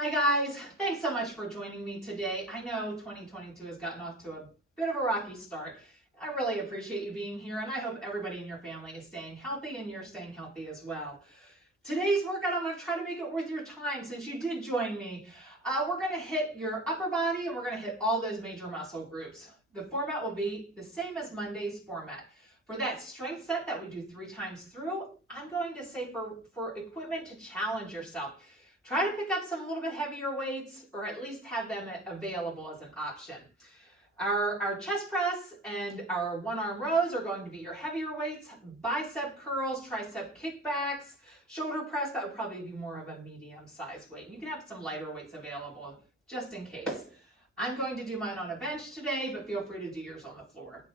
Hi guys, thanks so much for joining me today. I know 2022 has gotten off to a bit of a rocky start. I really appreciate you being here, and I hope everybody in your family is staying healthy and you're staying healthy as well. Today's workout, I'm going to try to make it worth your time since you did join me. We're going to hit your upper body and we're going to hit all those major muscle groups. The format will be the same as Monday's format. For that strength set that we do 3 times through, I'm going to say for equipment to challenge yourself. Try to pick up some little bit heavier weights or at least have them available as an option. Our chest press and our one-arm rows are going to be your heavier weights, bicep curls, tricep kickbacks, shoulder press, that would probably be more of a medium-sized weight. You can have some lighter weights available just in case. I'm going to do mine on a bench today, but feel free to do yours on the floor.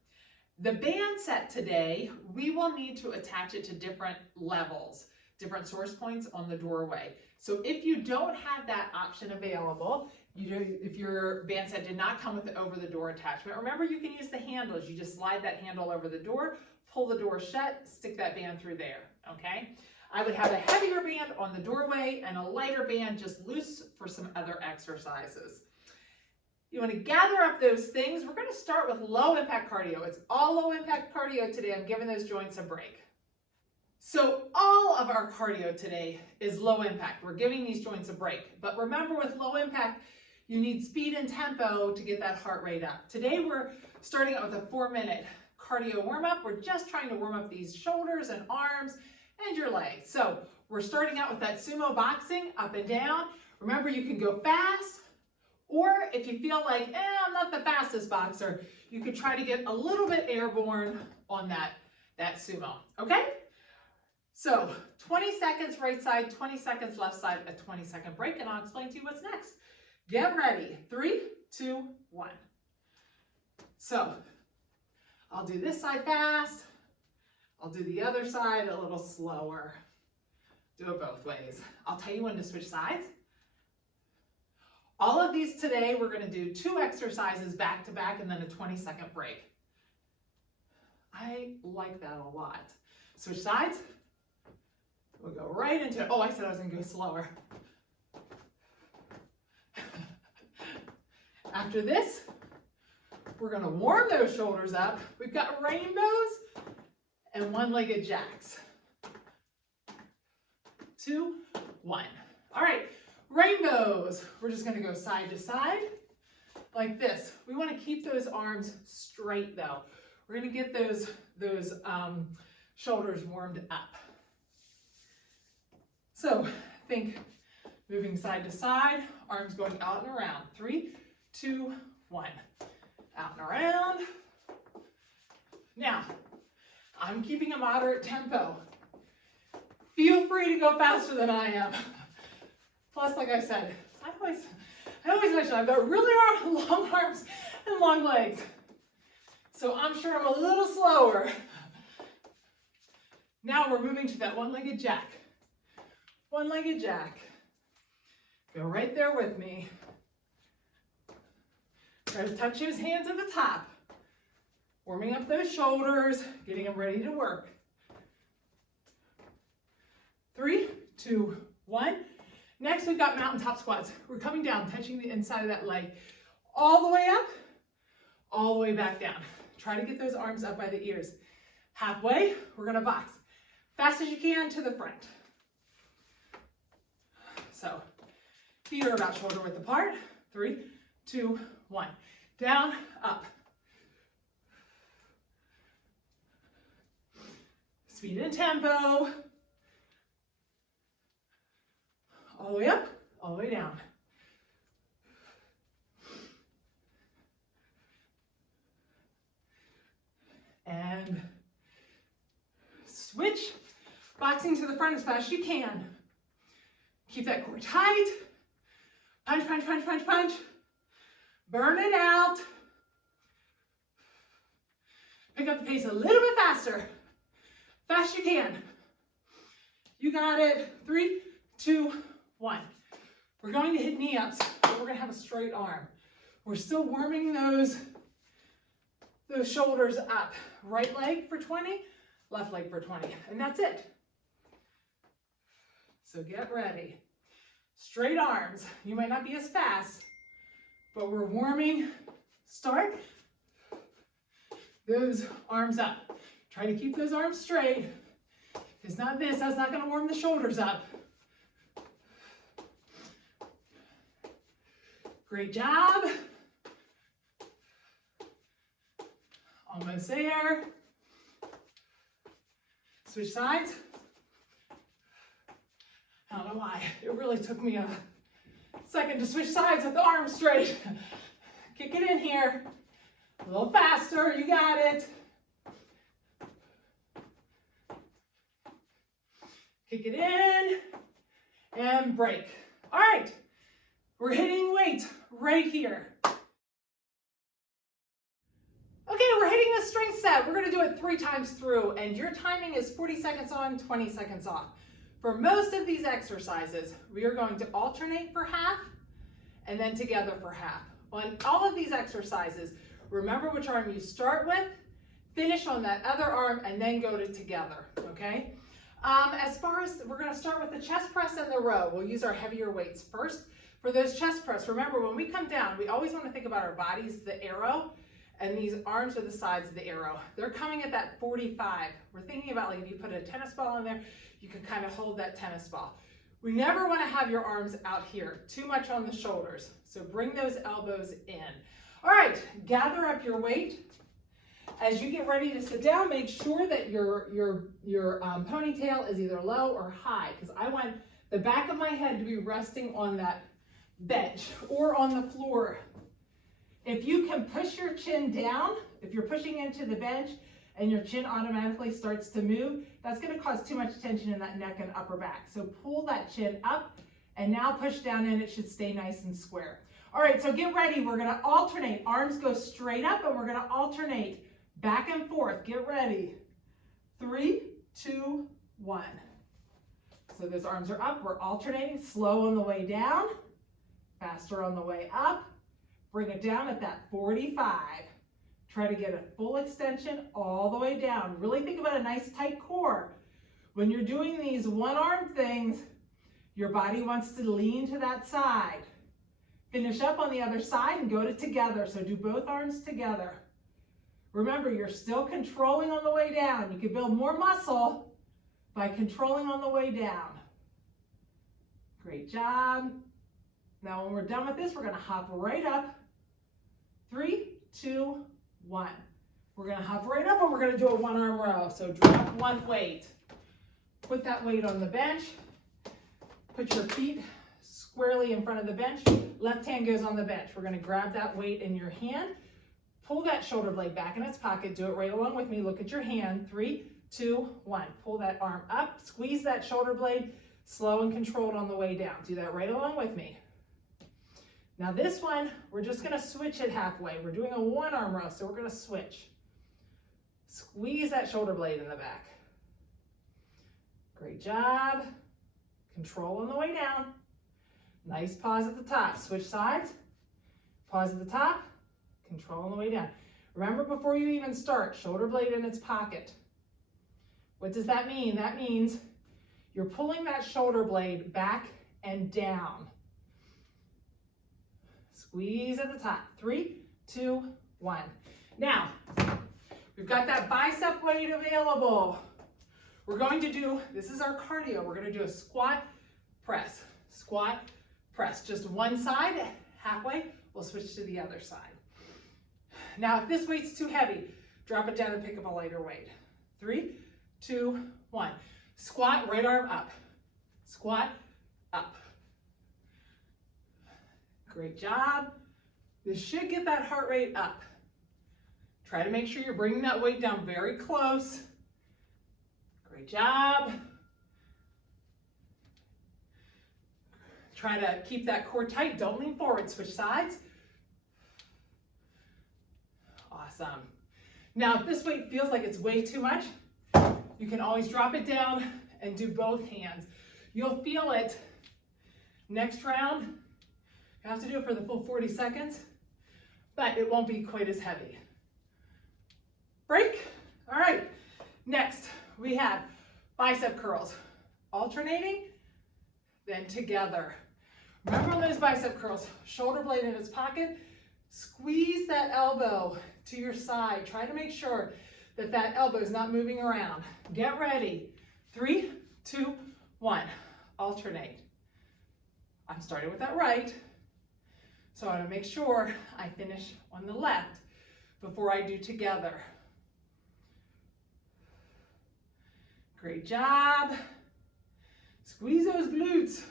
The band set today, we will need to attach it to different levels, different source points on the doorway. So if you don't have that option available, if your band set did not come with the over the door attachment, remember you can use the handles. You just slide that handle over the door, pull the door shut, stick that band through there, okay? I would have a heavier band on the doorway and a lighter band just loose for some other exercises. You want to gather up those things. We're going to start with low impact cardio. It's all low impact cardio today. I'm giving those joints a break. So all of our cardio today is low impact. We're giving these joints a break. But remember, with low impact, you need speed and tempo to get that heart rate up. Today we're starting out with a 4-minute cardio warm-up. We're just trying to warm up these shoulders and arms and your legs. So we're starting out with that sumo boxing, up and down. Remember, you can go fast, or if you feel like, I'm not the fastest boxer, you could try to get a little bit airborne on that sumo, okay? So 20 seconds right side, 20 seconds left side, a 20-second break, and I'll explain to you what's next. Get ready. 3, 2, 1. So I'll do this side fast. I'll do the other side a little slower. Do it both ways. I'll tell you when to switch sides. All of these today, we're going to do 2 exercises back to back and then a 20-second break. I like that a lot. Switch sides. We'll go right into it. Oh, I said I was going to go slower. After this, we're going to warm those shoulders up. We've got rainbows and one-legged jacks. 2, 1. All right, rainbows. We're just going to go side to side like this. We want to keep those arms straight though. We're going to get those shoulders warmed up. So think moving side to side, arms going out and around. 3, 2, 1. Out and around. Now, I'm keeping a moderate tempo. Feel free to go faster than I am. Plus, like I said, I always mention I've got really long arms and long legs. So I'm sure I'm a little slower. Now we're moving to that one-legged jack. One-legged jack. Go right there with me. Try to touch those hands at the top. Warming up those shoulders, getting them ready to work. 3, 2, 1. Next, we've got mountaintop squats. We're coming down, touching the inside of that leg. All the way up, all the way back down. Try to get those arms up by the ears. Halfway, we're gonna box. Fast as you can to the front. So, feet are about shoulder width apart. 3, 2, 1. Down, up. Speed and tempo. All the way up, all the way down. And switch. Boxing to the front as fast as you can. Keep that core tight. Punch, punch, punch, punch, punch. Burn it out. Pick up the pace a little bit faster. Fast you can. You got it. 3, 2, 1. We're going to hit knee ups, but we're going to have a straight arm. We're still warming those shoulders up. Right leg for 20, left leg for 20, and that's it. So get ready. Straight arms. You might not be as fast, but we're warming. Start. Those arms up. Try to keep those arms straight. It's not this, that's not gonna warm the shoulders up. Great job. Almost there. Switch sides. I don't know why. It really took me a second to switch sides with the arms straight. Kick it in here. A little faster, you got it. Kick it in and break. All right, we're hitting weight right here. Okay, we're hitting a strength set. We're gonna do it 3 times through, and your timing is 40 seconds on, 20 seconds off. For most of these exercises, we are going to alternate for half and then together for half. On all of these exercises, remember which arm you start with, finish on that other arm, and then go to together, okay? As far as, we're gonna start with the chest press and the row. We'll use our heavier weights first. For those chest press, remember when we come down, we always wanna think about our bodies, the arrow, and these arms are the sides of the arrow. They're coming at that 45. We're thinking about like if you put a tennis ball in there, you can kind of hold that tennis ball. We never wanna have your arms out here, too much on the shoulders. So bring those elbows in. All right, gather up your weight. As you get ready to sit down, make sure that your ponytail is either low or high, because I want the back of my head to be resting on that bench or on the floor. If you can push your chin down, if you're pushing into the bench and your chin automatically starts to move, that's going to cause too much tension in that neck and upper back. So pull that chin up and now push down and it should stay nice and square. All right, so get ready. We're going to alternate. Arms go straight up and we're going to alternate back and forth. Get ready. 3, 2, 1. So those arms are up. We're alternating. Slow on the way down, faster on the way up. Bring it down at that 45. Try to get a full extension all the way down. Really think about a nice tight core. When you're doing these one arm things, your body wants to lean to that side. Finish up on the other side and go to together. So do both arms together. Remember, you're still controlling on the way down. You can build more muscle by controlling on the way down. Great job. Now when we're done with this, we're gonna hop right up. 3, 2, 1. We're gonna hop right up and we're gonna do a 1-arm row. So drop one weight. Put that weight on the bench. Put your feet squarely in front of the bench. Left hand goes on the bench. We're gonna grab that weight in your hand. Pull that shoulder blade back in its pocket. Do it right along with me. Look at your hand. 3, 2, 1. Pull that arm up. Squeeze that shoulder blade. Slow and controlled on the way down. Do that right along with me. Now this one, we're just gonna switch it halfway. We're doing a 1-arm row, so we're gonna switch. Squeeze that shoulder blade in the back. Great job. Control on the way down. Nice pause at the top. Switch sides. Pause at the top. Control on the way down. Remember before you even start, shoulder blade in its pocket. What does that mean? That means you're pulling that shoulder blade back and down. Squeeze at the top. 3, 2, 1. Now, we've got that bicep weight available. We're going to do, this is our cardio. We're going to do a squat, press, squat, press. Just one side, halfway. We'll switch to the other side. Now, if this weight's too heavy, drop it down and pick up a lighter weight. 3, 2, 1. Squat, right arm up. Squat, up. Great job. This should get that heart rate up. Try to make sure you're bringing that weight down very close. Great job. Try to keep that core tight. Don't lean forward. Switch sides. Awesome. Now, if this weight feels like it's way too much, you can always drop it down and do both hands. You'll feel it next round. You have to do it for the full 40 seconds, but it won't be quite as heavy. Break. All right. Next, we have bicep curls. Alternating, then together. Remember on those bicep curls, shoulder blade in its pocket, squeeze that elbow to your side. Try to make sure that that elbow is not moving around. Get ready. 3, 2, 1. Alternate. I'm starting with that right, so I want to make sure I finish on the left before I do together. Great job. Squeeze those glutes.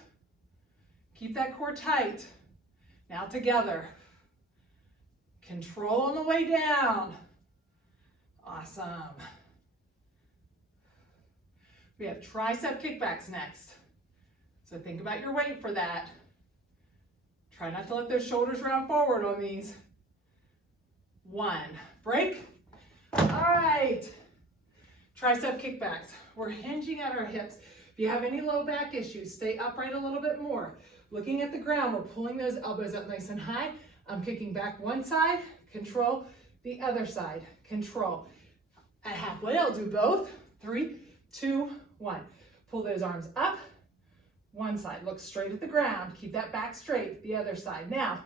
Keep that core tight. Now together. Control on the way down. Awesome. We have tricep kickbacks next. So think about your weight for that. Try not to let those shoulders round forward on these. 1. Break. All right. Tricep kickbacks. We're hinging at our hips. If you have any low back issues, stay upright a little bit more. Looking at the ground, we're pulling those elbows up nice and high. I'm kicking back one side, control the other side, control. At halfway, I'll do both. 3, 2, 1. Pull those arms up, one side. Look straight at the ground. Keep that back straight, the other side. Now,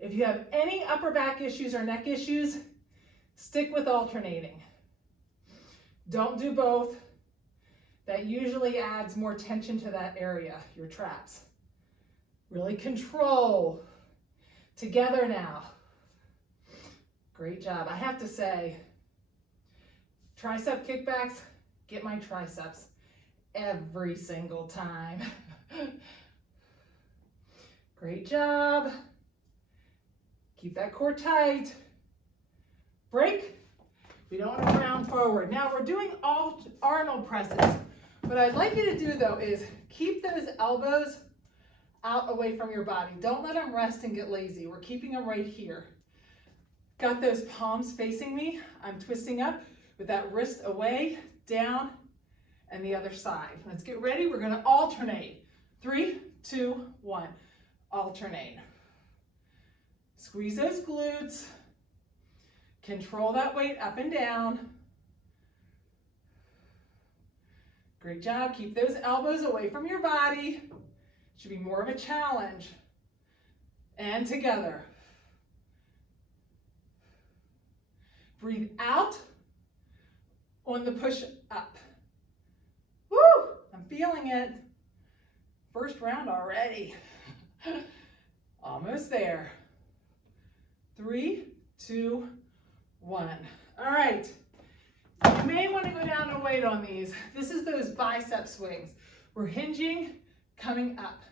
if you have any upper back issues or neck issues, stick with alternating. Don't do both. That usually adds more tension to that area, your traps. Really control. Together now. Great job. I have to say, tricep kickbacks, get my triceps every single time. Great job. Keep that core tight. Break. We don't want to round forward. Now we're doing all Arnold presses. What I'd like you to do though is keep those elbows out away from your body. Don't let them rest and get lazy. We're keeping them right here. Got those palms facing me. I'm twisting up with that wrist away, down, and the other side. Let's get ready. We're going to alternate. 3, 2, 1. Alternate. Squeeze those glutes. Control that weight up and down. Great job. Keep those elbows away from your body. Should be more of a challenge. And together. Breathe out on the push up. Woo! I'm feeling it. First round already. Almost there. 3, 2, 1. All right. You may want to go down and weight on these. This is those bicep swings. We're hinging, coming up.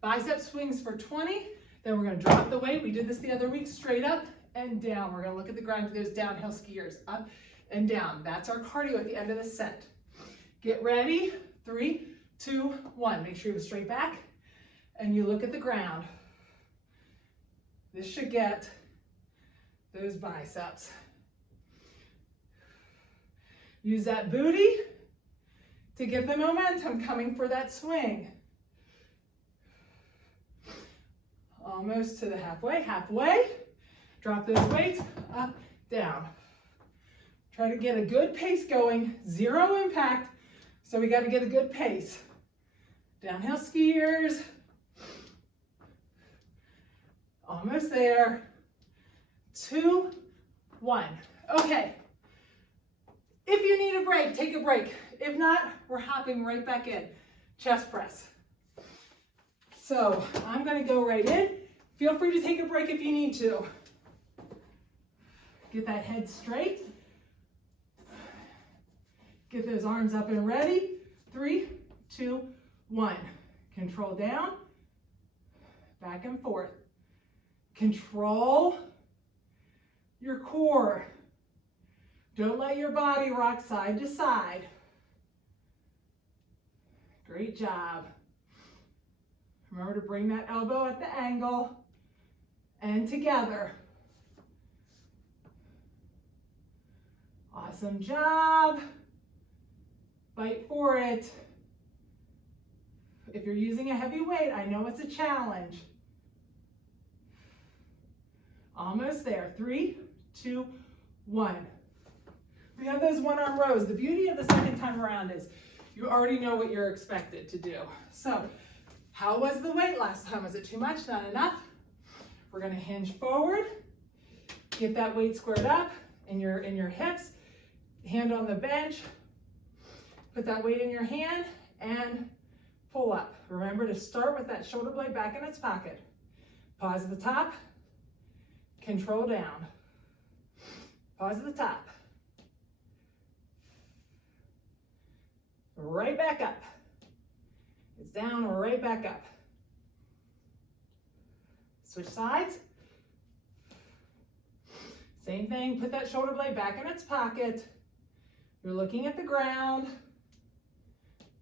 Bicep swings for 20. Then we're going to drop the weight. We did this the other week. Straight up and down. We're going to look at the ground, do those downhill skiers. Up and down. That's our cardio at the end of the set. Get ready. 3, 2, 1. Make sure you have a straight back and you look at the ground. This should get those biceps. Use that booty to get the momentum coming for that swing. Almost to the halfway. Drop those weights, up, down. Try to get a good pace going, 0 impact, so we got to get a good pace. Downhill skiers. Almost there. 2, 1. Okay. If you need a break, take a break. If not, we're hopping right back in. Chest press. So I'm going to go right in. Feel free to take a break if you need to. Get that head straight. Get those arms up and ready. 3, 2, 1. Control down. Back and forth. Control your core. Don't let your body rock side to side. Great job. Remember to bring that elbow at the angle and together. Awesome job. Fight for it. If you're using a heavy weight, I know it's a challenge. Almost there. 3, 2, 1. We have those one-arm rows. The beauty of the second time around is you already know what you're expected to do. So How was the weight last time? Was it too much? Not enough? We're gonna hinge forward. Get that weight squared up in your hips. Hand on the bench. Put that weight in your hand and pull up. Remember to start with that shoulder blade back in its pocket. Pause at the top. Control down. Pause at the top. Right back up. It's down, right back up. Switch sides. Same thing, put that shoulder blade back in its pocket. You're looking at the ground.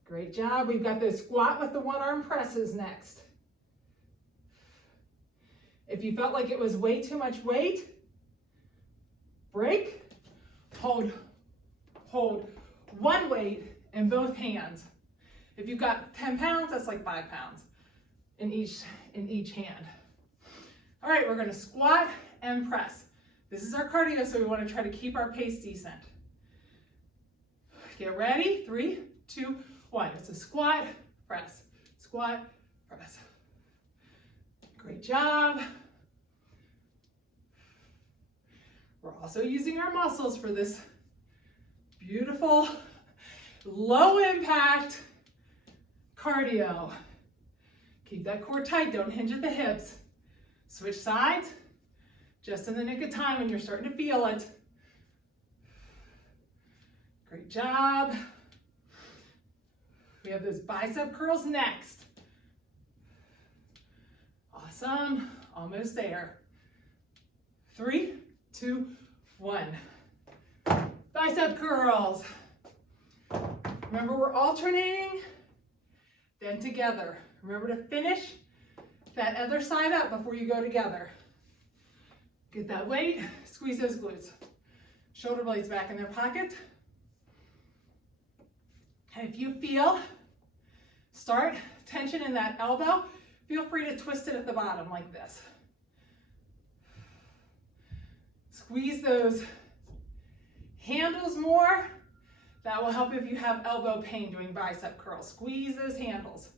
Great job. We've got the squat with the one arm presses next. If you felt like it was way too much weight, break, hold one weight in both hands. If you've got 10 pounds, that's like 5 pounds in each hand. All right, we're gonna squat and press. This is our cardio, so we wanna try to keep our pace decent. Get ready, 3, 2, 1. It's a squat, press, squat, press. Great job. We're also using our muscles for this beautiful, low impact cardio. Keep that core tight, don't hinge at the hips. Switch sides, just in the nick of time when you're starting to feel it. Great job. We have those bicep curls next. Awesome, almost there. 3, 2, 1. Bicep curls. Remember, we're alternating, then together. Remember to finish that other side up before you go together. Get that weight, squeeze those glutes. Shoulder blades back in their pocket. And if you feel, start tension in that elbow, feel free to twist it at the bottom like this. Squeeze those handles more. That will help if you have elbow pain doing bicep curls. Squeeze those handles.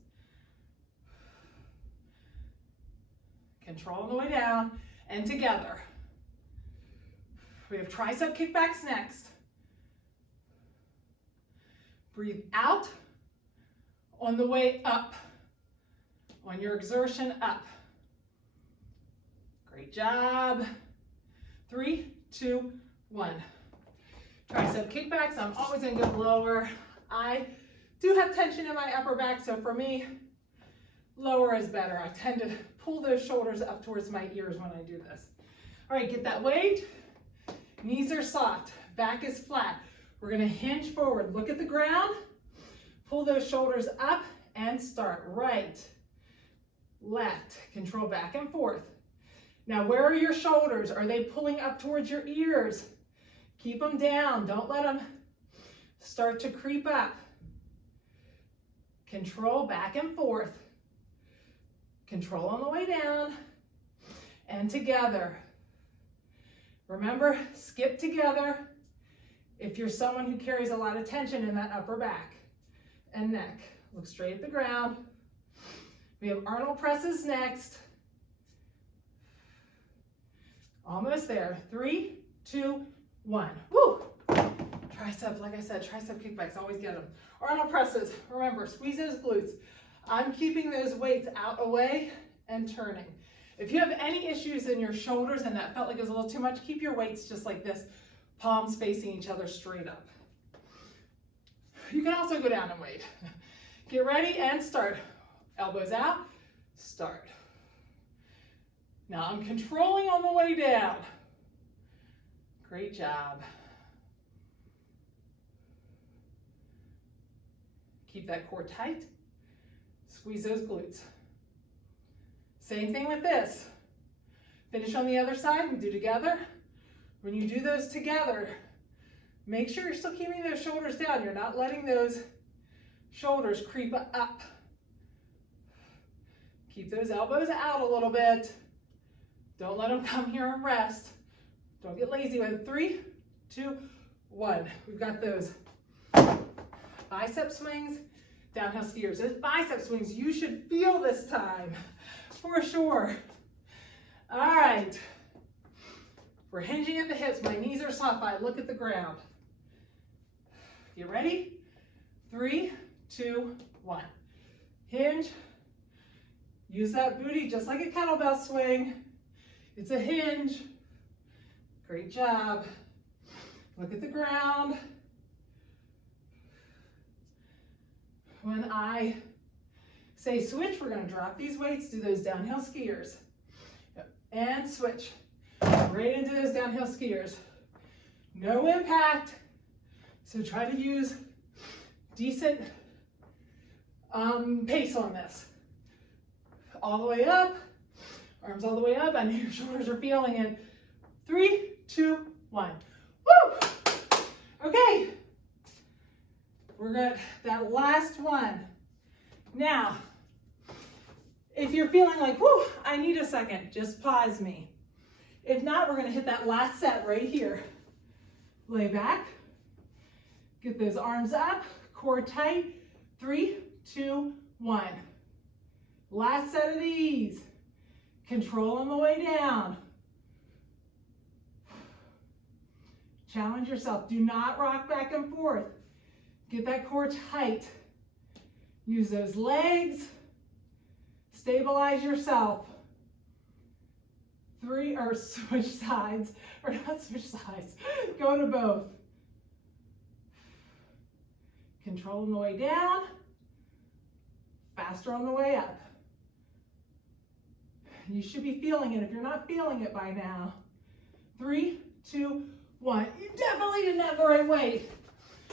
Control on the way down and together. We have tricep kickbacks next. Breathe out on the way up. On your exertion, up. Great job. 3, 2, 1. Tricep kickbacks, I'm always gonna go lower. I do have tension in my upper back, so for me, lower is better. I tend to pull those shoulders up towards my ears when I do this. All right, get that weight. Knees are soft, back is flat. We're gonna hinge forward, look at the ground, pull those shoulders up and start. Right, left, control back and forth. Now, where are your shoulders? Are they pulling up towards your ears? Keep them down, don't let them start to creep up. Control back and forth. Control on the way down and together. Remember, skip together if you're someone who carries a lot of tension in that upper back and neck. Look straight at the ground. We have Arnold presses next. Almost there. 3, 2, 1. Woo! Triceps, like I said, tricep kickbacks, always get them. Arnold presses, remember, squeeze those glutes. I'm keeping those weights out away and turning. If you have any issues in your shoulders and that felt like it was a little too much, keep your weights just like this, palms facing each other straight up. You can also go down and weight. Get ready and start. Elbows out, start. Now I'm controlling on the way down. Great job. Keep that core tight. Squeeze those glutes. Same thing with this. Finish on the other side and do together. When you do those together, make sure you're still keeping those shoulders down. You're not letting those shoulders creep up. Keep those elbows out a little bit. Don't let them come here and rest. Don't get lazy with it. 3, 2, 1. We've got those bicep swings Downhill skiers. Those bicep swings, you should feel this time, for sure. All right. We're hinging at the hips. My knees are soft. I look at the ground. Get ready? 3, 2, 1. Hinge. Use that booty just like a kettlebell swing. It's a hinge. Great job. Look at the ground. When I say switch, we're going to drop these weights, do those downhill skiers. And switch. Right into those downhill skiers. No impact. So try to use decent pace on this. All the way up. Arms all the way up. I know your shoulders are feeling it. 3, 2, 1. Woo! Okay. We're good. That last one. Now, if you're feeling like, whoo, I need a second, just pause me. If not, we're going to hit that last set right here. Lay back. Get those arms up. Core tight. 3, 2, 1. Last set of these. Control on the way down. Challenge yourself. Do not rock back and forth. Get that core tight. Use those legs. Stabilize yourself. 3, or switch sides, or not switch sides. Go to both. Control on the way down. Faster on the way up. You should be feeling it if you're not feeling it by now. 3, 2, 1. You definitely didn't have the right weight.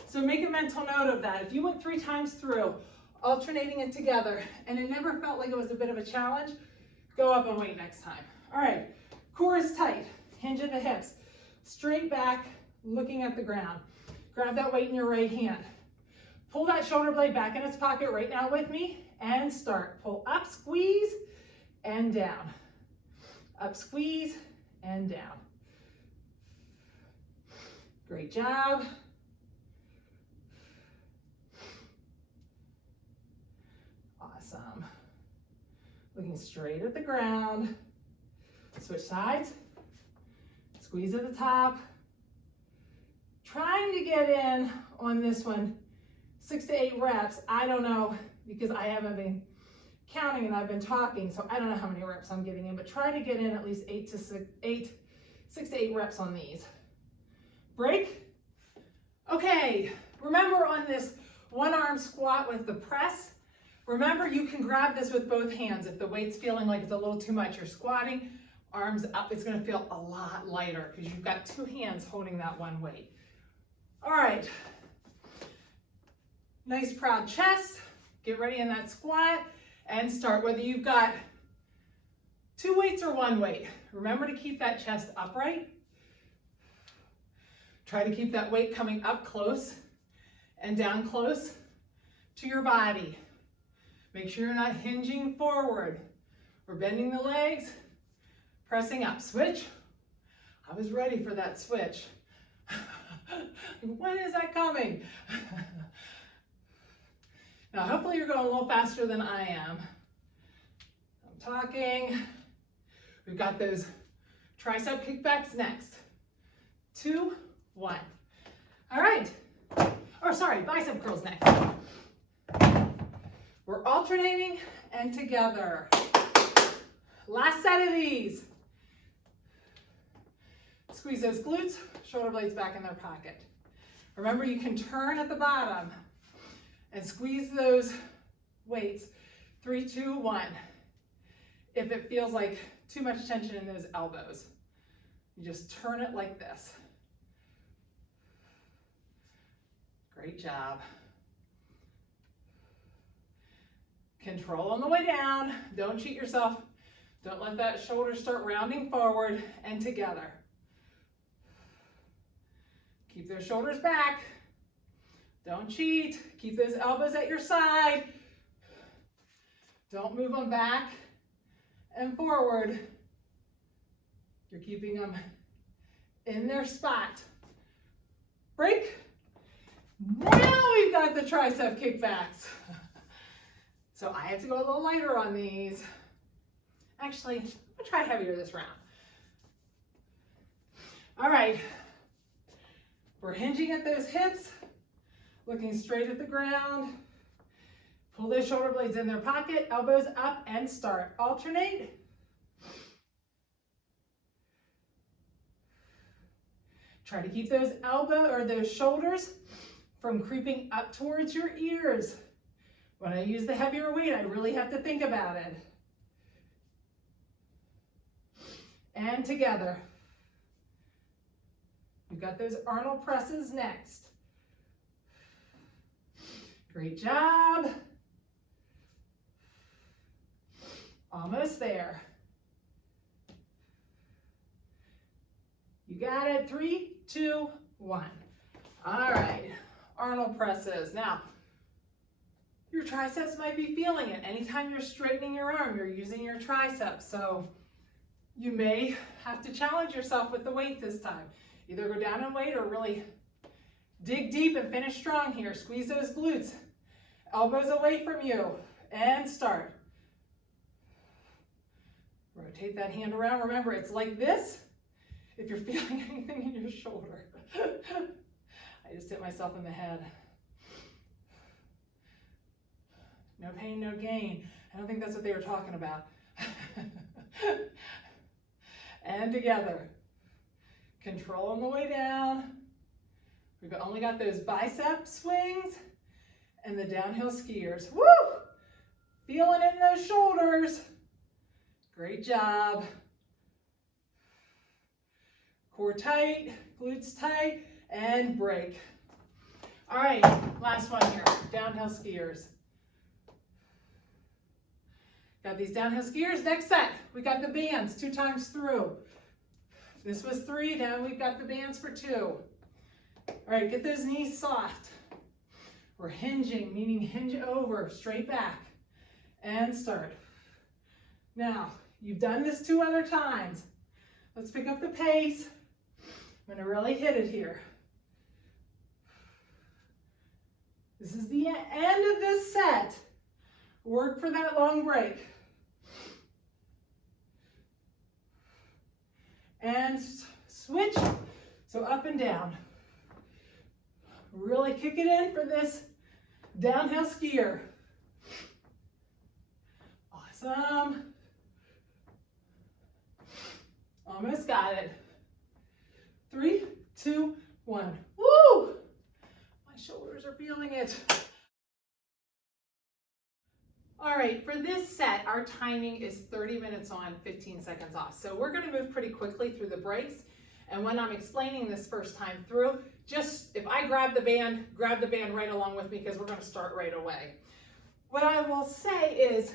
So make a mental note of that. If you went 3 times through, alternating it together, and it never felt like it was a bit of a challenge, go up and weight next time. All right, core is tight. Hinge at the hips. Straight back, looking at the ground. Grab that weight in your right hand. Pull that shoulder blade back in its pocket right now with me, and start. Pull up, squeeze, and down. Up, squeeze, and down. Great job. Awesome. Looking straight at the ground. Switch sides. Squeeze at the top. Trying to get in on this one 6 to 8 reps. I don't know, because I haven't been counting and I've been talking, so I don't know how many reps I'm getting in, but try to get in at least 6 to 8 reps on these. Break. Okay, remember on this one arm squat with the press, remember you can grab this with both hands. If the weight's feeling like it's a little too much, you're squatting, arms up, it's gonna feel a lot lighter because you've got 2 hands holding that one weight. All right, nice proud chest. Get ready in that squat and start, whether you've got 2 weights or 1 weight. Remember to keep that chest upright. Try to keep that weight coming up close and down close to your body. Make sure you're not hinging forward. We're bending the legs, pressing up. Switch. I was ready for that switch. When is that coming? Now, hopefully you're going a little faster than I am. I'm talking. We've got those tricep kickbacks next. 2, 1. All right. Or sorry, bicep curls next. We're alternating and together. Last set of these. Squeeze those glutes, shoulder blades back in their pocket. Remember, you can turn at the bottom and squeeze those weights. 3, 2, 1. If it feels like too much tension in those elbows, you just turn it like this. Great job. Control on the way down. Don't cheat yourself. Don't let that shoulder start rounding forward and together. Keep those shoulders back. Don't cheat. Keep those elbows at your side. Don't move them back and forward. You're keeping them in their spot. Break. Now we've got the tricep kickbacks. So I have to go a little lighter on these. Actually, I'm gonna try heavier this round. All right, we're hinging at those hips, looking straight at the ground. Pull those shoulder blades in their pocket, elbows up and start. Alternate. Try to keep those those shoulders from creeping up towards your ears. When I use the heavier weight, I really have to think about it. And together. We've got those Arnold presses next. Great job. Almost there. You got it. 3, 2, 1. All right, Arnold presses. Now, your triceps might be feeling it. Anytime you're straightening your arm, you're using your triceps. So you may have to challenge yourself with the weight this time. Either go down in weight or really dig deep and finish strong here. Squeeze those glutes. Elbows away from you. And start. Rotate that hand around. Remember, it's like this if you're feeling anything in your shoulder. I just hit myself in the head. No pain, no gain. I don't think that's what they were talking about. And together. Control on the way down. We've only got those bicep swings and the downhill skiers. Woo! Feeling it in those shoulders. Great job. Core tight, glutes tight, and break. All right, last one here, downhill skiers. Got these downhill skiers. Next set, we got the bands 2 times through. This was 3, now we've got the bands for 2. All right, get those knees soft. We're hinging, meaning hinge over, straight back, and start. Now, you've done this 2 other times. Let's pick up the pace. I'm gonna really hit it here. This is the end of this set. Work for that long break. And switch, so up and down. Really kick it in for this downhill skier. Awesome. Almost got it. 3, 2, 1. Woo! My shoulders are feeling it. All right, for this set, our timing is 30 minutes on, 15 seconds off. So we're gonna move pretty quickly through the breaks. And when I'm explaining this first time through, just if I grab the band right along with me because we're gonna start right away. What I will say is,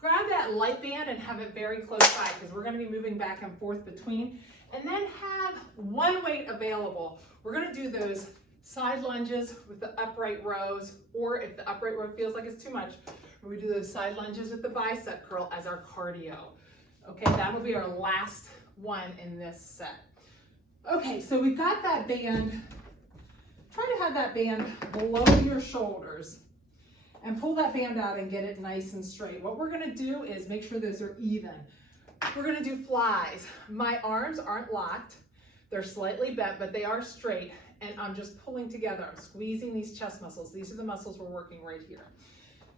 grab that light band and have it very close by because we're gonna be moving back and forth between, and then have one weight available. We're gonna do those side lunges with the upright rows, or if the upright row feels like it's too much, we do those side lunges with the bicep curl as our cardio. Okay, that'll be our last one in this set. Okay, so we've got that band. Try to have that band below your shoulders and pull that band out and get it nice and straight. What we're gonna do is make sure those are even. We're gonna do flies. My arms aren't locked. They're slightly bent, but they are straight. And I'm just pulling together. I'm squeezing these chest muscles. These are the muscles we're working right here.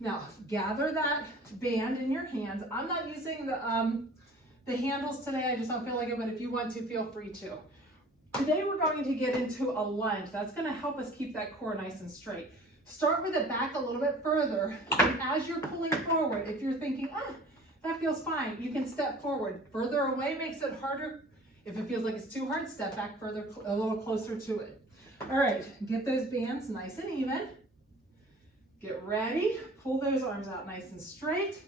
Now, gather that band in your hands. I'm not using the handles today. I just don't feel like it, but if you want to, feel free to. Today, we're going to get into a lunge. That's gonna help us keep that core nice and straight. Start with it back a little bit further. And as you're pulling forward, if you're thinking, that feels fine, you can step forward. Further away makes it harder. If it feels like it's too hard, step back further, a little closer to it. All right, get those bands nice and even. Get ready, pull those arms out nice and straight.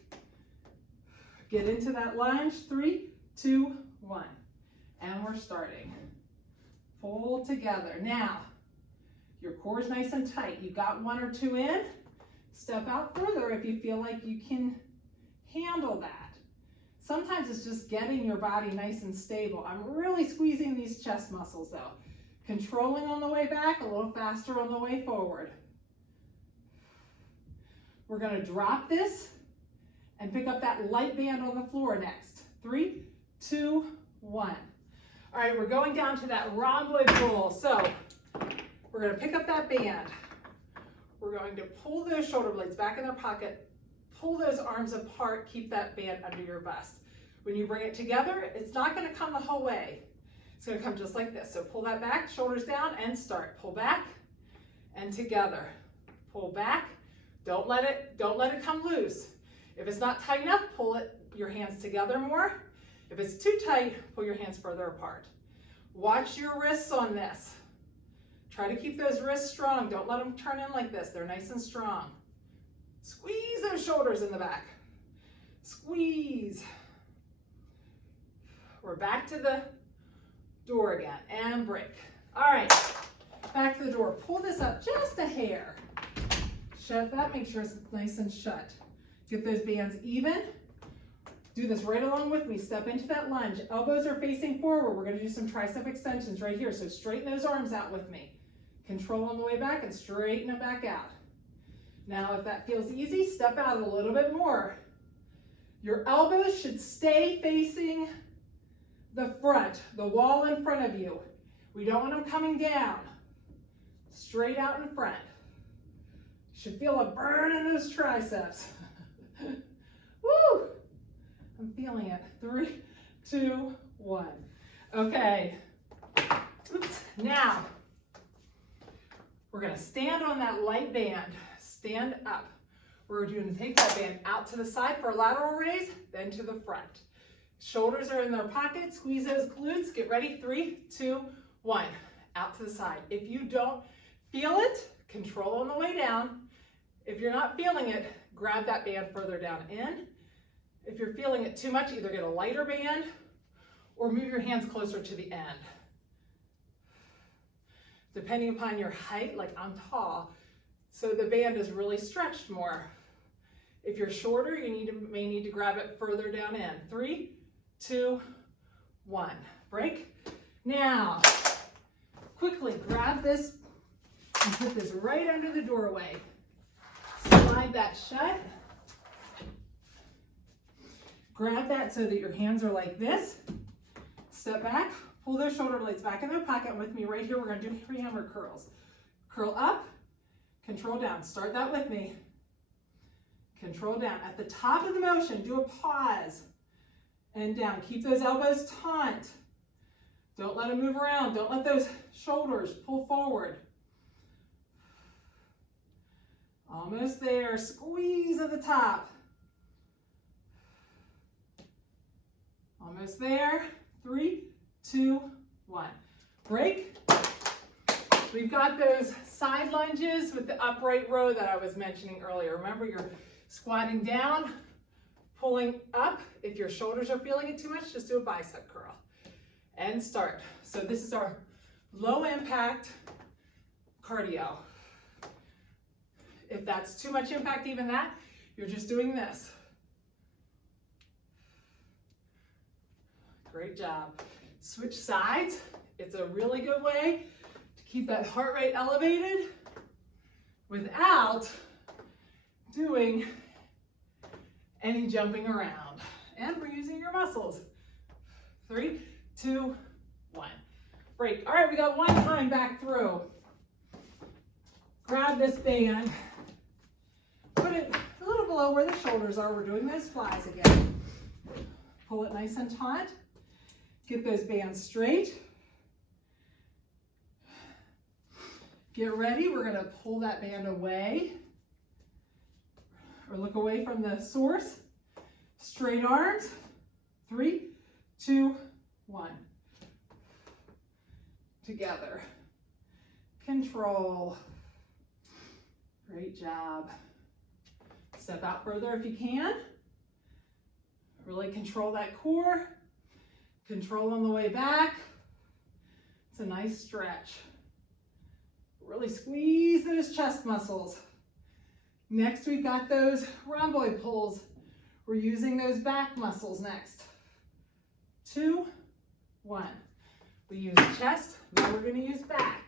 Get into that lunge, 3, 2, 1. And we're starting. Pull together. Now, your core is nice and tight. You got 1 or 2 in. Step out further if you feel like you can handle that. Sometimes it's just getting your body nice and stable. I'm really squeezing these chest muscles though. Controlling on the way back, a little faster on the way forward. We're going to drop this and pick up that light band on the floor next. 3, 2, 1. All right, we're going down to that rhomboid pull. So we're going to pick up that band. We're going to pull those shoulder blades back in their pocket, pull those arms apart, keep that band under your bust. When you bring it together, it's not going to come the whole way. It's going to come just like this. So pull that back, shoulders down, and start. Pull back and together. Pull back. Don't let it come loose. If it's not tight enough, pull your hands together more. If it's too tight, pull your hands further apart. Watch your wrists on this. Try to keep those wrists strong. Don't let them turn in like this. They're nice and strong. Squeeze those shoulders in the back. Squeeze. We're back to the door again and break. All right, back to the door. Pull this up just a hair. Shut that, make sure it's nice and shut. Get those bands even. Do this right along with me. Step into that lunge. Elbows are facing forward. We're going to do some tricep extensions right here. So straighten those arms out with me. Control on the way back and straighten them back out. Now, if that feels easy, step out a little bit more. Your elbows should stay facing the front, the wall in front of you. We don't want them coming down. Straight out in front. You should feel a burn in those triceps. Woo! I'm feeling it. 3, 2, 1. Okay. Oops. Now, we're going to stand on that light band. Stand up. We're going to take that band out to the side for a lateral raise, then to the front. Shoulders are in their pockets. Squeeze those glutes. Get ready. 3, 2, 1. Out to the side. If you don't feel it, control on the way down. If you're not feeling it, grab that band further down in. If you're feeling it too much, either get a lighter band or move your hands closer to the end. Depending upon your height, like I'm tall, so the band is really stretched more. If you're shorter, you may need to grab it further down in. 3, 2, 1. Break. Now, quickly grab this and put this right under the doorway. Slide that shut. Grab that so that your hands are like this. Step back, pull those shoulder blades back in their pocket. With me right here, we're going to do hammer curls. Curl up, control down. Start that with me. Control down. At the top of the motion, do a pause and down. Keep those elbows taut. Don't let them move around. Don't let those shoulders pull forward. Almost there. Squeeze at the top. Almost there. 3, 2, 1. Break. We've got those side lunges with the upright row that I was mentioning earlier. Remember, you're squatting down, pulling up. If your shoulders are feeling it too much, just do a bicep curl. And start. So this is our low impact cardio. If that's too much impact, even that, you're just doing this. Great job. Switch sides. It's a really good way to keep that heart rate elevated without doing any jumping around. And we're using your muscles. 3, 2, 1. Break. All right, we got one time back through. Grab this band. Put it a little below where the shoulders are. We're doing those flies again. Pull it nice and taut. Get those bands straight. Get ready. We're going to pull that band away or look away from the source. Straight arms. 3, 2, 1. Together. Control. Great job. Step out further if you can. Really control that core. Control on the way back. It's a nice stretch. Really squeeze those chest muscles. Next, we've got those rhomboid pulls. We're using those back muscles next. 2, 1. We use chest, now we're going to use back.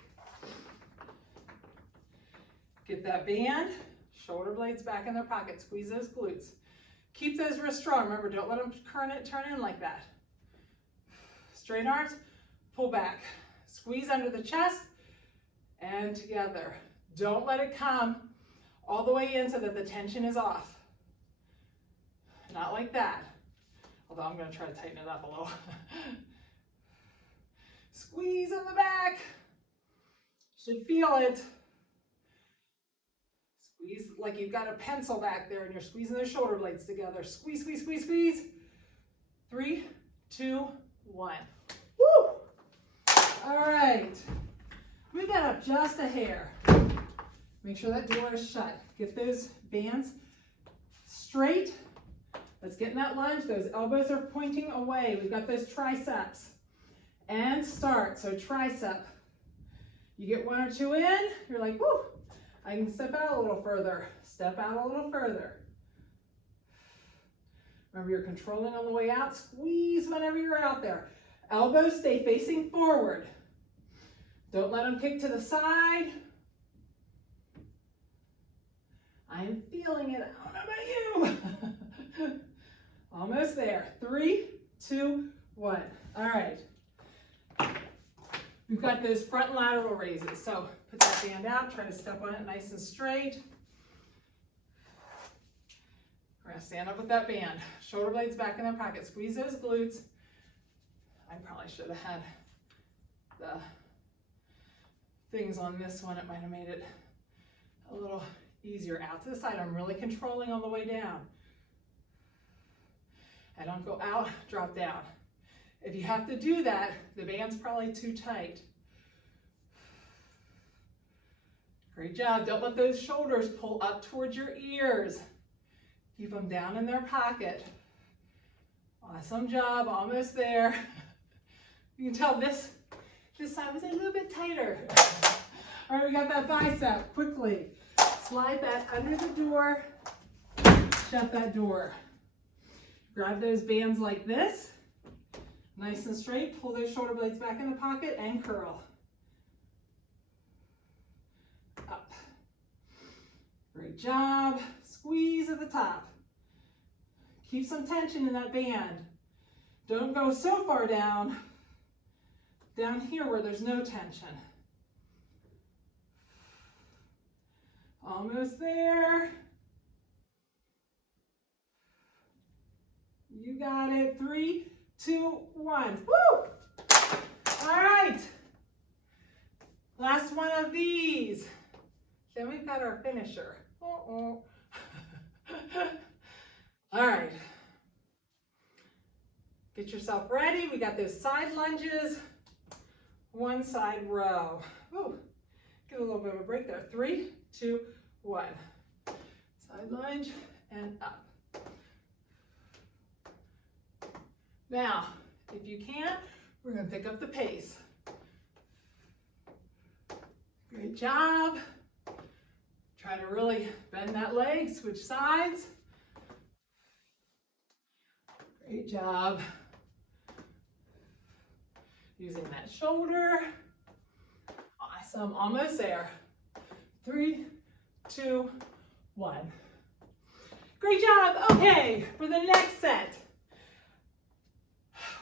Get that band, Shoulder blades back in their pocket. Squeeze those glutes. Keep those wrists strong. Remember, don't let them turn in like that. Straight arms, pull back. Squeeze under the chest and together. Don't let it come all the way in so that the tension is off. Not like that. Although I'm going to try to tighten it up a little. Squeeze in the back. Should feel it. Squeeze like you've got a pencil back there and you're squeezing those shoulder blades together. Squeeze, squeeze, squeeze, squeeze. 3, 2, 1. Woo! All right. Move that up just a hair. Make sure that door is shut. Get those bands straight. Let's get in that lunge. Those elbows are pointing away. We've got those triceps. And start. So tricep. You get 1 or 2 in. You're like, whoo. I can step out a little further. Step out a little further. Remember, you're controlling on the way out. Squeeze whenever you're out there. Elbows stay facing forward. Don't let them kick to the side. I'm feeling it. I don't know about you. Almost there. 3, 2, 1. All right. We've got those front lateral raises. So put that band out. Try to step on it nice and straight. We're going to stand up with that band. Shoulder blades back in their pocket. Squeeze those glutes. I probably should have had the things on this one. It might have made it a little easier. Out to the side. I'm really controlling on the way down. I don't go out, drop down. If you have to do that, the band's probably too tight. Great job. Don't let those shoulders pull up towards your ears. Keep them down in their pocket. Awesome job. Almost there. You can tell this side was a little bit tighter. All right, we got that bicep. Quickly slide that under the door. Shut that door. Grab those bands like this. Nice and straight. Pull those shoulder blades back in the pocket and curl. Up. Great job. Squeeze at the top. Keep some tension in that band. Don't go so far down here where there's no tension. Almost there. You got it. 3, 2, 1. Woo! All right. Last one of these. Then we've got our finisher. All right. Get yourself ready. We got those side lunges. One side row. Ooh, get a little bit of a break there. 3, 2, 1. Side lunge and up. Now, if you can, we're going to pick up the pace. Great job. Try to really bend that leg, switch sides. Great job. Using that shoulder. Awesome, almost there. 3, 2, 1. Great job. Okay, for the next set,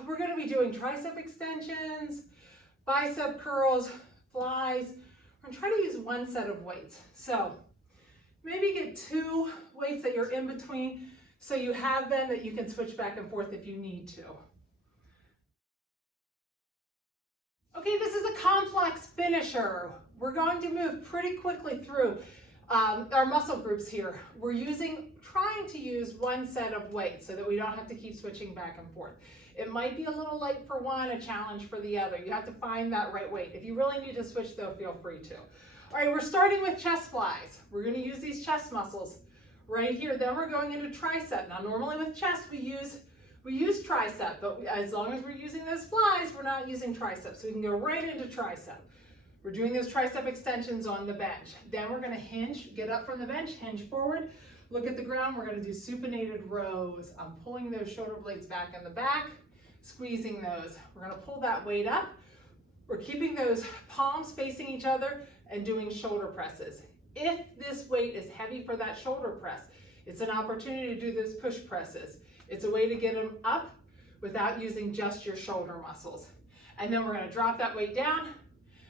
we're going to be doing tricep extensions, bicep curls, flies. We're going to try to use one set of weights. So maybe get 2 weights that you're in between so you have them that you can switch back and forth if you need to. Okay, this is a complex finisher. We're going to move pretty quickly through our muscle groups here. We're trying to use one set of weights so that we don't have to keep switching back and forth. It might be a little light for one, a challenge for the other. You have to find that right weight. If you really need to switch though, feel free to. All right, we're starting with chest flies. We're going to use these chest muscles right here. Then we're going into tricep. Now normally with chest we use tricep, but as long as we're using those flies, we're not using tricep. So we can go right into tricep. We're doing those tricep extensions on the bench. Then we're going to hinge, get up from the bench, hinge forward, look at the ground. We're going to do supinated rows. I'm pulling those shoulder blades back in the back, squeezing those. We're going to pull that weight up. We're keeping those palms facing each other and doing shoulder presses. If this weight is heavy for that shoulder press, it's an opportunity to do those push presses. It's a way to get them up without using just your shoulder muscles. And then we're going to drop that weight down,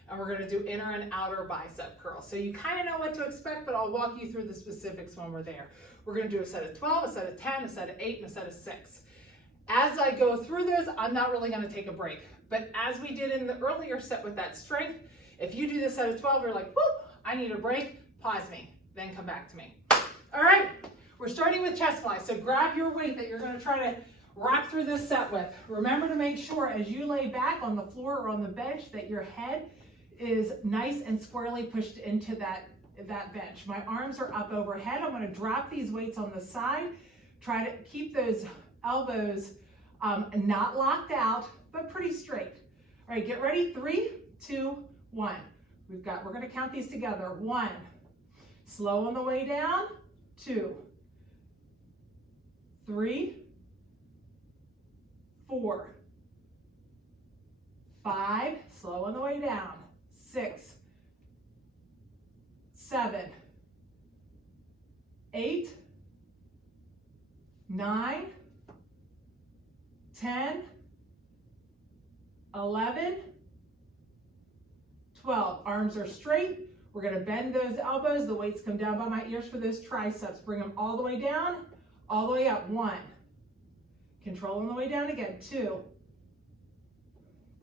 and we're going to do inner and outer bicep curls. So you kind of know what to expect, but I'll walk you through the specifics when we're there. We're going to do a set of 12, a set of 10, a set of 8, and a set of 6. As I go through those, I'm not really going to take a break. But as we did in the earlier set with that strength, if you do the set of 12, you're like, whoop, I need a break, pause me, then come back to me. All right, we're starting with chest flies. So grab your weight that you're going to try to rock through this set with. Remember to make sure as you lay back on the floor or on the bench that your head is nice and squarely pushed into that bench. My arms are up overhead. I'm going to drop these weights on the side. Try to keep those elbows not locked out, but pretty straight. All right, get ready. 3, 2, 1. We're going to count these together. 1. Slow on the way down. 2, 3, 4, 5, slow on the way down, 6, 7, 8, 9, 10, 11, 12. Arms are straight. We're going to bend those elbows. The weights come down by my ears for those triceps. Bring them all the way down, all the way up. 1. Control on the way down again. 2,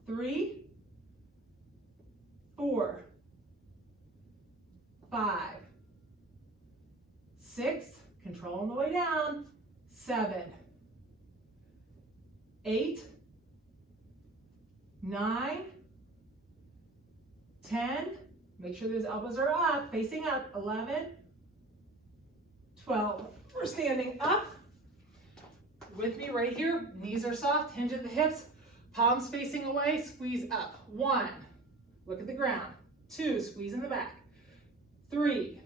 3, 4, 5, 6, control on the way down. 7, 8, 9, 10, make sure those elbows are up, facing up. 11, 12. We're standing up. With me right here, knees are soft, hinge at the hips, palms facing away, squeeze up. 1, look at the ground. 2, squeeze in the back. 3,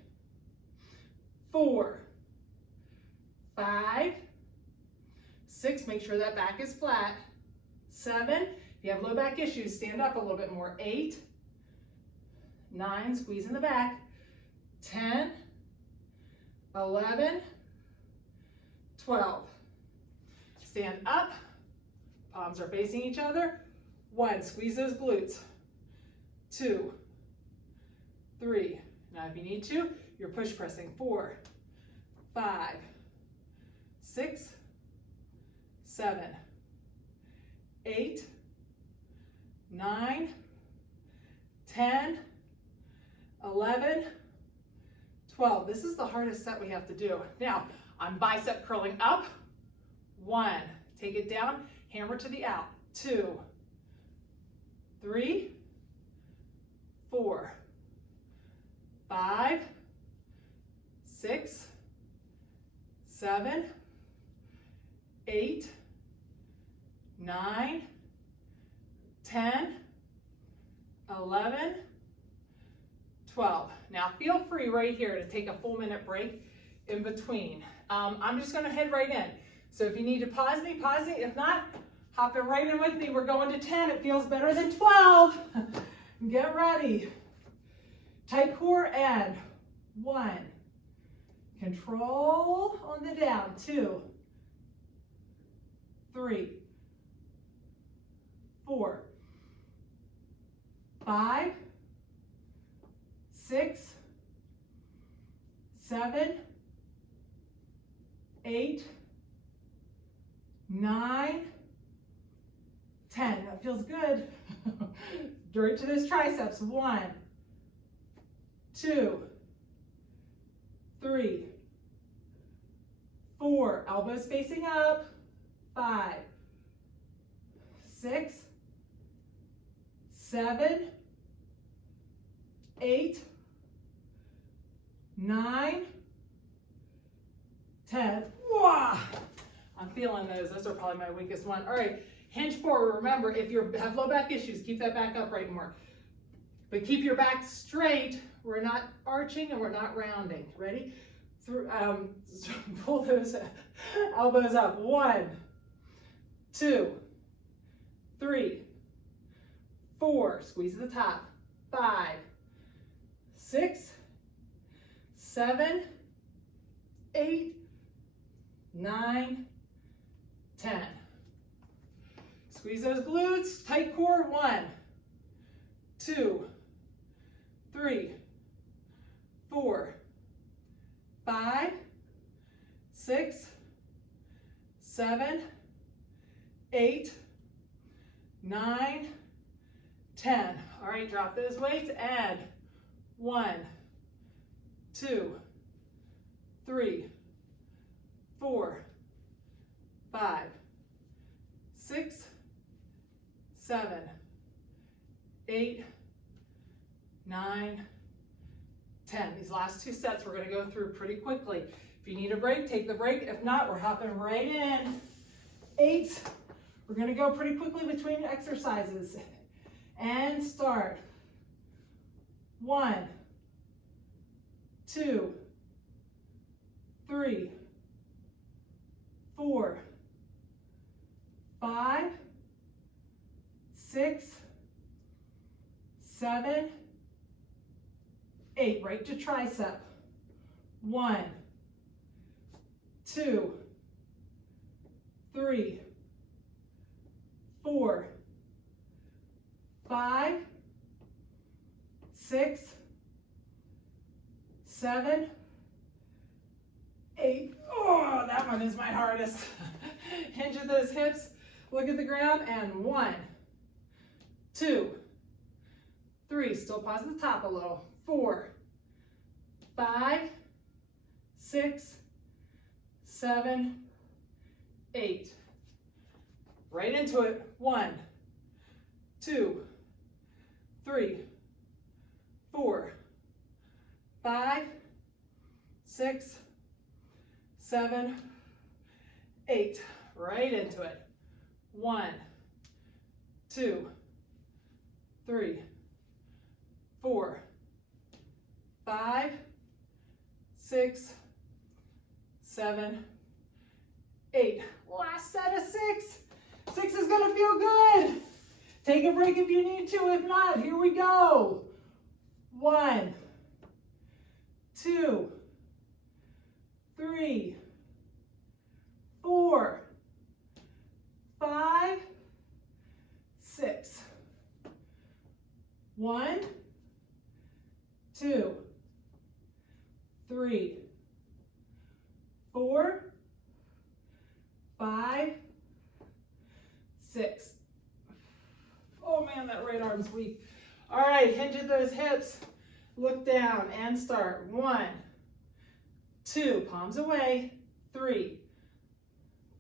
4, 5, 6, make sure that back is flat. 7, if you have low back issues, stand up a little bit more. 8, 9, squeeze in the back. 10, 11, 12. Stand up, palms are facing each other. 1, squeeze those glutes. 2, 3, now if you need to, you're push pressing. 4, 5, 6, 7, 8, 9, 10, 11, 12. This is the hardest set we have to do. Now, I'm bicep curling up. 1, take it down, hammer to the out. 2, 3, 4, 5, 6, 7, 8, 9, 10, 11, 12. Now feel free right here to take a full minute break in between. I'm just going to head right in. So if you need to pause me, pause me. If not, hop in right in with me. We're going to 10. It feels better than 12. Get ready. Tight core and 1. Control on the down. 2, 3, 4, 5, 6, 7, 8, 9, 10. That feels good. Direct to those triceps. 1, 2, 3, 4. Elbows facing up. 5, 6, 7, 8, 9, 10. Whoa! I'm feeling those. Those are probably my weakest one. All right, hinge forward. Remember, if you have low back issues, keep that back upright more. But keep your back straight. We're not arching and we're not rounding. Ready? Pull those elbows up. 1, 2, 3, 4. Squeeze at the top. 5, 6, 7, 8, 9, 10. Squeeze those glutes, tight core. 1, 2, 3, 4, 5, 6, 7, 8, 9, 10. All right, drop those weights. Add 1, 2, 3, 4, 5, 6, 7, 8, 9, 10. These last 2 sets we're going to go through pretty quickly. If you need a break, take the break. If not, we're hopping right in. 8. We're going to go pretty quickly between exercises. And start. 1, 2, 3, 4, 5, 6, 7, 8. Right to tricep. 1, 2, 3, 4, 5, 6, 7, 8. Oh, that one is my hardest. Hinge at those hips, look at the ground, and 1, 2, 3. Still pause at the top a little. 4, 5, 6, 7, 8. Right into it. 1, 2, 3, 4, 5, 6, 7, 8. Right into it. 1, 2, 3, 4, 5, 6, 7, 8. Last set of 6. 6 is going to feel good. Take a break if you need to. If not, here we go. 1, 2, 3, 4, 5, 6. 1, 2, 3, 4, 5, 6. Oh man, that right arm's weak. All right, hinge at those hips. Look down and start. 1, 2, palms away. 3,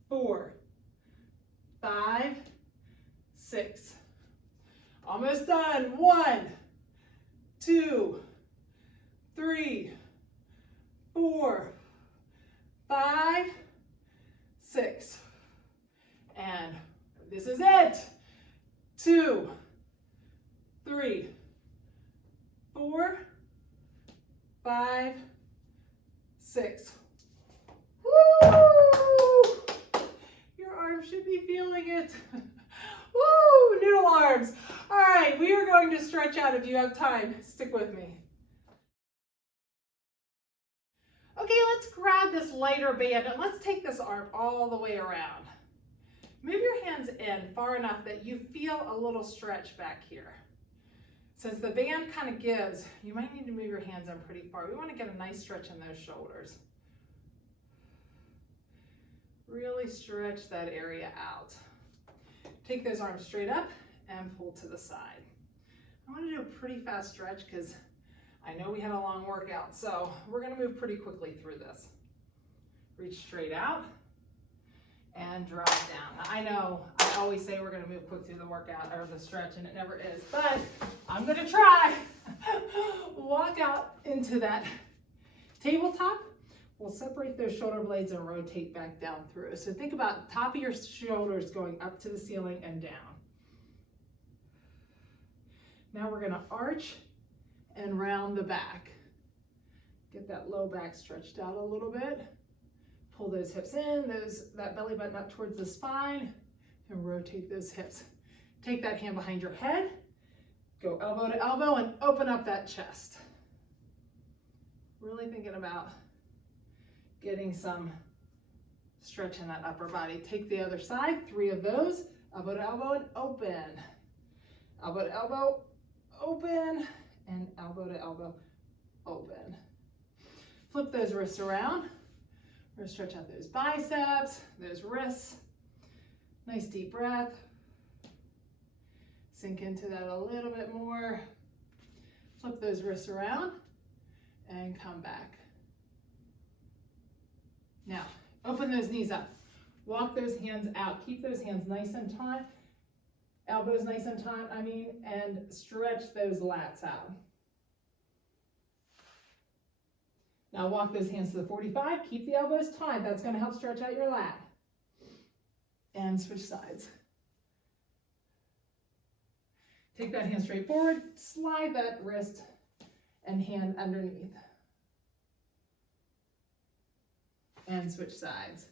4, 5, 6. Almost done. 1, 2, 3, 4, 5, 6. And this is it. 2, 3, 4, 5, 6. Woo! Your arms should be feeling it. Woo! Noodle arms. All right, we are going to stretch out if you have time. Stick with me. Okay, let's grab this lighter band and let's take this arm all the way around. Move your hands in far enough that you feel a little stretch back here. Since the band kind of gives, you might need to move your hands in pretty far. We want to get a nice stretch in those shoulders. Really stretch that area out. Take those arms straight up and pull to the side. I want to do a pretty fast stretch because I know we had a long workout, so we're going to move pretty quickly through this. Reach straight out and drop down. I know I always say we're going to move quick through the workout or the stretch, and it never is, but I'm going to try. Walk out into that tabletop. We'll separate those shoulder blades and rotate back down through. So think about the top of your shoulders going up to the ceiling and down. Now we're going to arch and round the back. Get that low back stretched out a little bit. Pull those hips in, that belly button up towards the spine, and rotate those hips. Take that hand behind your head, go elbow to elbow, and open up that chest. Really thinking about getting some stretch in that upper body. Take the other side, 3 of those, elbow to elbow and open. Elbow to elbow, open, and elbow to elbow, open. Flip those wrists around. We're gonna stretch out those biceps, those wrists. Nice deep breath. Sink into that a little bit more. Flip those wrists around and come back. Now, open those knees up. Walk those hands out. Keep those hands nice and taut. Elbows nice and taut, and stretch those lats out. Now walk those hands to the 45. Keep the elbows taut. That's going to help stretch out your lat. And switch sides. Take that hand straight forward. Slide that wrist and hand underneath. And switch sides.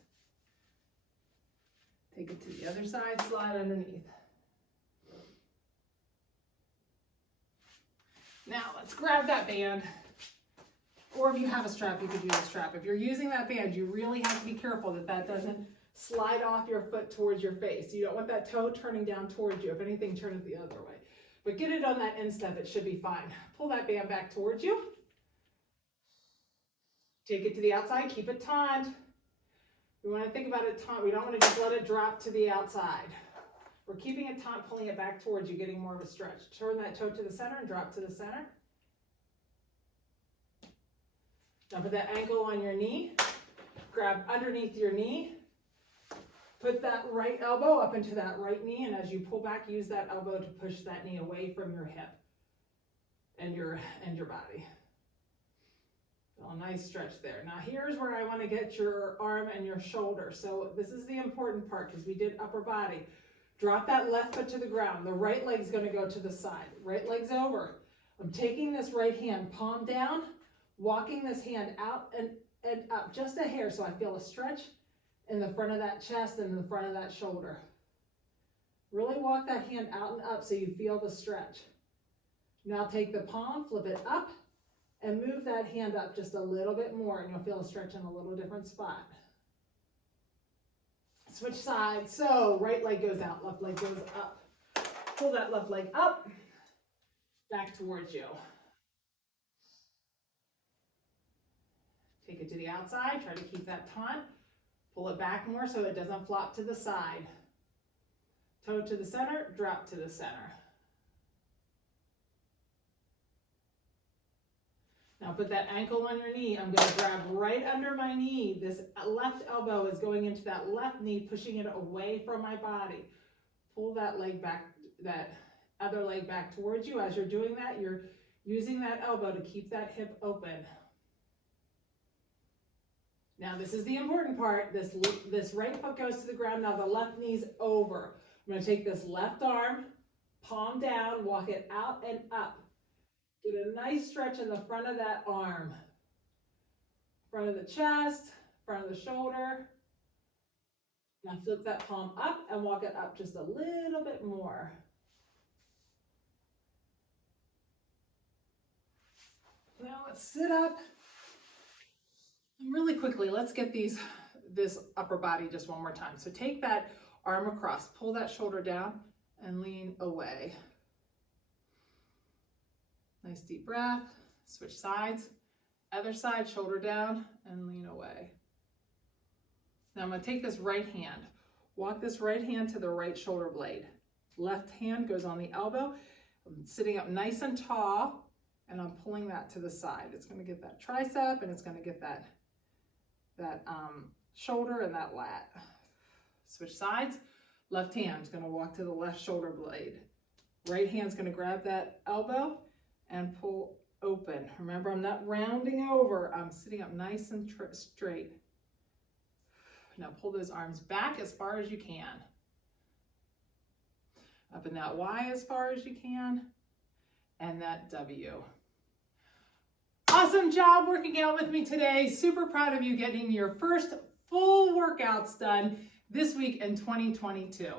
Take it to the other side. Slide underneath. Now let's grab that band. Or if you have a strap, you could use a strap. If you're using that band, you really have to be careful that that doesn't slide off your foot towards your face. You don't want that toe turning down towards you. If anything, turn it the other way. But get it on that instep, it should be fine. Pull that band back towards you. Take it to the outside, keep it taut. We want to think about it taut. We don't want to just let it drop to the outside. We're keeping it taut, pulling it back towards you, getting more of a stretch. Turn that toe to the center and drop to the center. Now put that ankle on your knee, grab underneath your knee, put that right elbow up into that right knee, and as you pull back, use that elbow to push that knee away from your hip and your body. So a nice stretch there. Now here's where I want to get your arm and your shoulder. So this is the important part because we did upper body. Drop that left foot to the ground. The right leg's going to go to the side. Right leg's over. I'm taking this right hand, palm down, walking this hand out and up just a hair so I feel a stretch in the front of that chest and in the front of that shoulder. Really walk that hand out and up so you feel the stretch. Now take the palm, flip it up, and move that hand up just a little bit more and you'll feel a stretch in a little different spot. Switch sides. So right leg goes out, left leg goes up. Pull that left leg up, back towards you. Take it to the outside, try to keep that taut. Pull it back more so it doesn't flop to the side. Toe to the center, drop to the center. Now put that ankle on your knee. I'm going to grab right under my knee. This left elbow is going into that left knee, pushing it away from my body. Pull that leg back, that other leg back towards you. As you're doing that, you're using that elbow to keep that hip open. Now this is the important part. This right foot goes to the ground. Now the left knee's over. I'm going to take this left arm, palm down, walk it out and up. Get a nice stretch in the front of that arm. Front of the chest, front of the shoulder. Now flip that palm up and walk it up just a little bit more. Now let's sit up. And really quickly, let's get this upper body just one more time. So take that arm across, pull that shoulder down and lean away. Nice deep breath, switch sides, other side, shoulder down and lean away. Now I'm going to take this right hand, walk this right hand to the right shoulder blade. Left hand goes on the elbow. I'm sitting up nice and tall and I'm pulling that to the side. It's going to get that tricep and it's going to get that shoulder and that lat. Switch sides. Left hand is going to walk to the left shoulder blade. Right hand's going to grab that elbow and pull open. Remember, I'm not rounding over. I'm sitting up nice and straight. Now pull those arms back as far as you can. Up in that Y as far as you can. And that W. Awesome job working out with me today. Super proud of you getting your first full workouts done this week in 2022.